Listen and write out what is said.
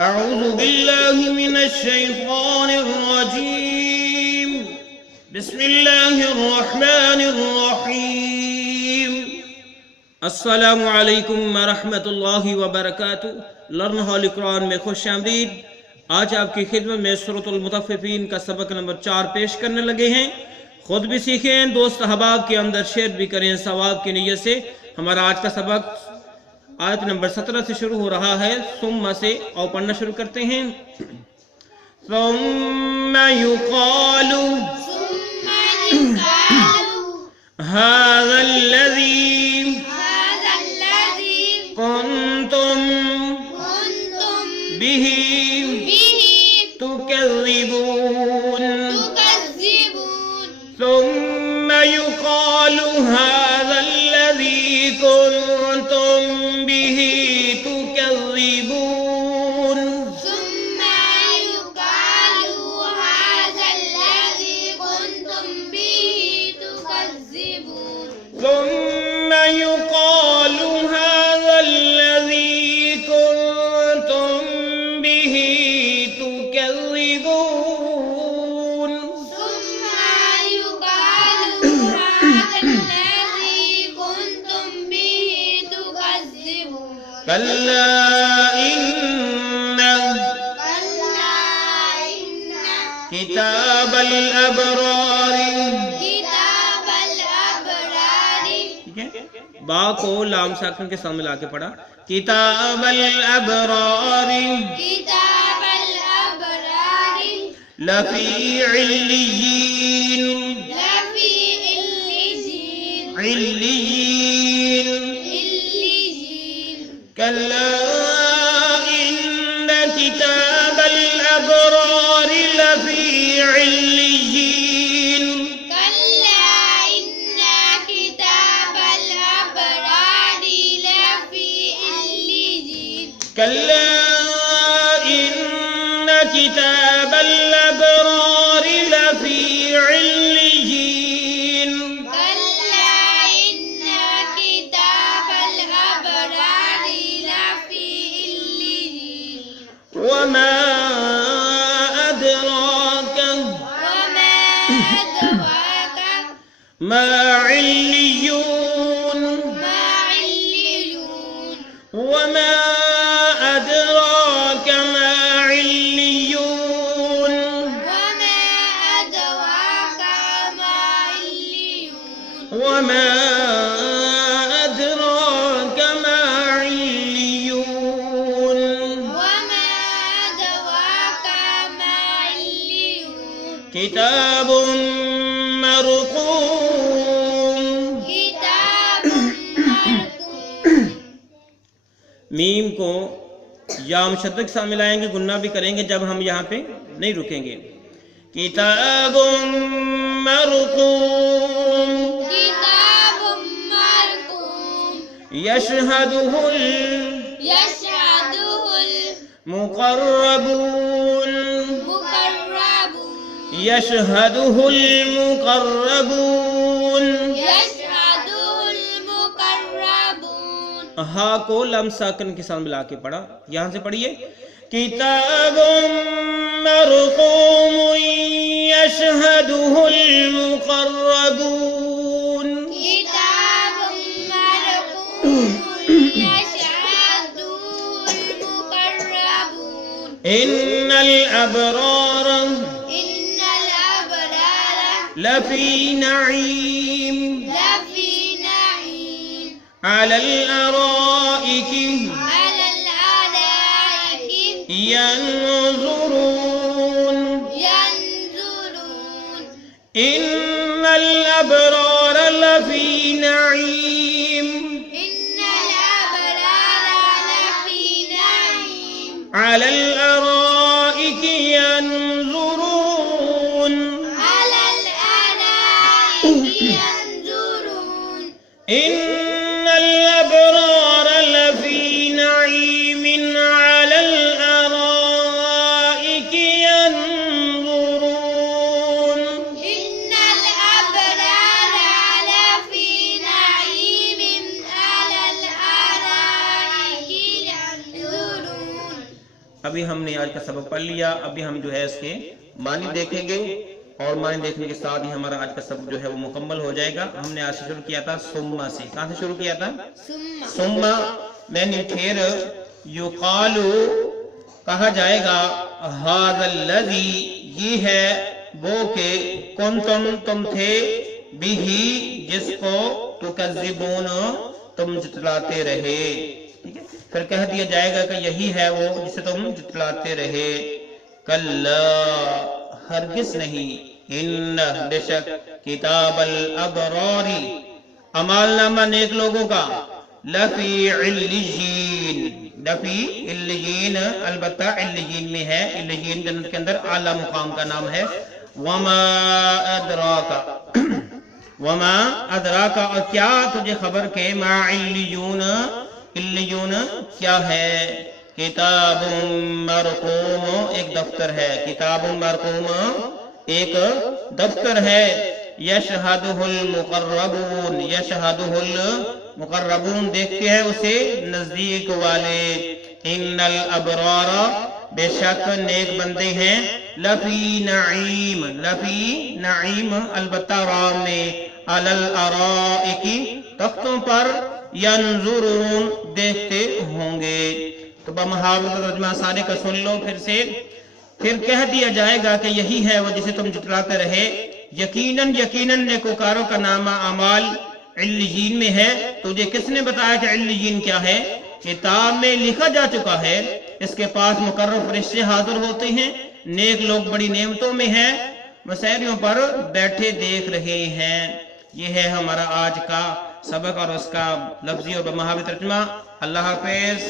أعوذ بالله من الشيطان الرجيم. بسم الله الرحمن الرحيم. السلام علیکم ورحمۃ اللہ وبرکاتہ. لرن ہالی قرآن میں خوش آمدید. آج آپ کی خدمت میں سورۃ المطففین کا سبق نمبر 4 پیش کرنے لگے ہیں. خود بھی سیکھیں، دوست احباب کے اندر شیئر بھی کریں ثواب کی نیت سے. ہمارا آج کا سبق آیت نمبر 17 سے شروع ہو رہا ہے. ثم سے اور پڑھنا شروع کرتے ہیں. ثم يقال هذا الذي كنتم به تكذبون. ثم يقال هذا الذي كنتم به تكذبون. ثم يقال هذا الذي كنتم به تكذبون. ثم يقال هذا الذي كنتم به تكذبون. ثم يقال هذا الذي كنتم به تكذبون. كلا إن كتاب الأبرار. كتاب الأبرار. با کو لام ساکن کے سامنے لا کے پڑھا. کتاب الابرار كتاب الأبرار لفی علیین. لفي عليين. علیین. عليين. كلا إن كتاب الأبرار لفي عليين. كلا إن كتاب الأبرار لفي عليين. كلا إن كتاب الأبرار لفي عليين. كلا إن كتاب الأبرار لفي عليين. وما أدراك وما أدراك ما عليون. ما عليون. وما أدراك ما عليون. وما أدراك ما عليون. وما أدراك ما عليون. وما أدراك ما عليون. كتاب مرقوم. كتاب مرقوم. میم کو یا مشدد ساتھ ملائیں گے، گننا بھی کریں گے جب ہم یہاں پہ نہیں رکیں گے. کتاب مرقوم كتاب مرقوم. يشهده يشهده المقربون. المقربون. يشهده المقربون. يشهده المقربون. ہا کو لم ساکن کے ساتھ ملا کے پڑھا. یہاں سے پڑھیے. کتاب مرقوم يشهده المقربون. كتاب مرقوم. يشهده المقربون. إن الأبرار إن الأبرار لفي نعيم لفي نعيم. على الأرائك على الأرائك ينظرون. ينظرون. إن الأبرار لفي نعيم إن الأبرار لفي نعيم. على الأرائك ينظرون. على الأرائك ينظرون. إن الأبرار لفي نعيم على الأرائك ينظرون. إن الأبرار لفي نعيم على الأرائك ينظرون. ابھی ہم نے آج کا سبق پڑھ لیا، ابھی ہم جو ہے اس کے معنی دیکھیں گے، اور معنی دیکھنے کے ساتھ ہی ہمارا آج کا سبق جو ہے وہ مکمل ہو جائے گا۔ ہم نے آج سے شروع کیا تھا سما سے، کہاں سے شروع کیا تھا؟ سما یعنی پھر یقال کہا جائے گا ھذا الذی یہ ہے وہ کہ کنتم تم تھے بہ جس کو تکذبون تم جتلاتے رہے، ٹھیک ہے؟ پھر کہہ دیا جائے گا کہ یہی ہے وہ جسے تم جتلاتے رہے۔ کلا ہرگز نہیں، ان بے شک کتاب الابرار اعمال نامہ نیک لوگوں کا لفی علیین، لفی علیین البتہ علیین میں ہے، علیین جنت کے اندر اعلیٰ مقام کا نام ہے۔ وما ادراک وما ادراک اور کیا تجھے خبر کہ ما علیون، علیون کیا ہے؟ کتاب مرقوم ایک دفتر ہے، کتاب مرقوم ایک دفتر ہے۔ یشہدہ المقربون، یشہدہ المقربون دیکھتے ہیں اسے نزدیک والے۔ ان الابرار بے شک نیک بندے ہیں، لفی نعیم، لفی نعیم البتہ رام میں، علی الارائک تختوں پر، ینظرون دیکھتے ہوں گے۔ تو بمحاورۃ ترجمہ سارے کا سن لو پھر سے۔ پھر کہہ دیا جائے گا کہ یہی ہے وہ جسے تم جتلاتے رہے۔ یقیناً یقیناً نیکوکاروں کا نامہ اعمال علیین میں ہے۔ تجھے کس نے بتایا کہ علیین کیا ہے؟ کتاب میں لکھا جا چکا ہے، اس کے پاس مقرر فرشتے حاضر ہوتے ہیں، نیک لوگ بڑی نعمتوں میں ہیں، مسیریوں پر بیٹھے دیکھ رہے ہیں۔ یہ ہے ہمارا آج کا سبق اور اس کا لفظی اور بمحاوی ترجمہ۔ اللہ حافظ۔